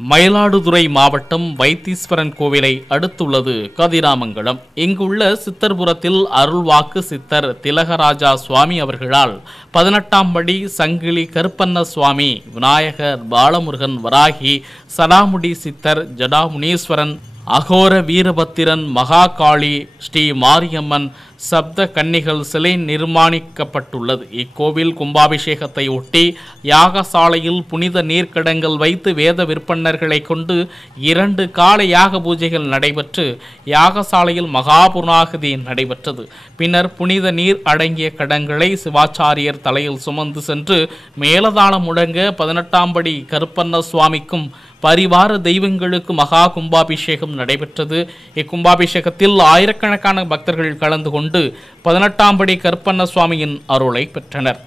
மயிலாடுதுறை மாவட்டம் வைத்தீஸ்வரன் கோவிலை அடுத்துள்ளது கதிராமங்கலம். இங்குள்ள சித்தர்புரத்தில் அருள்வாக்கு சித்தர் திலகராஜா சுவாமி அவர்களால் 18ஆம் படி சங்கிலி கருப்பண்ண சுவாமி, விநாயகர், பாலமுருகன், வராகி, சடாமுடி சித்தர், ஜடாமுனீஸ்வரன், அகோர வீரபத்திரன், மகாகாளி, ஸ்ரீ மாரியம்மன், சப்த கன்னிகள் சிலை நிர்மாணிக்கப்பட்டுள்ளது. இக்கோவில் கும்பாபிஷேகத்தை ஒட்டி யாகசாலையில் புனித நீர்க்கடங்கள் வைத்து வேத விற்பன்னர்களை கொண்டு 2 கால யாக பூஜைகள் நடைபெற்று யாகசாலையில் மகாபுர்ணாகுதி நடைபெற்றது. பின்னர் புனித நீர் அடங்கிய கடங்களை சிவாச்சாரியர் தலையில் சுமந்து சென்று மேலதாளம் முழங்க 18ஆம் படி கருப்பண்ண சுவாமிக்கும் பரிவார தெய்வங்களுக்கு மகா கும்பாபிஷேகம் நடைபெற்றது. இக்கும்பாபிஷேகத்தில் ஆயிரக்கணக்கான பக்தர்கள் கலந்து கொண்டு 18ஆம் படி கருப்பண்ண சுவாமியின் அருளை பெற்றனர்.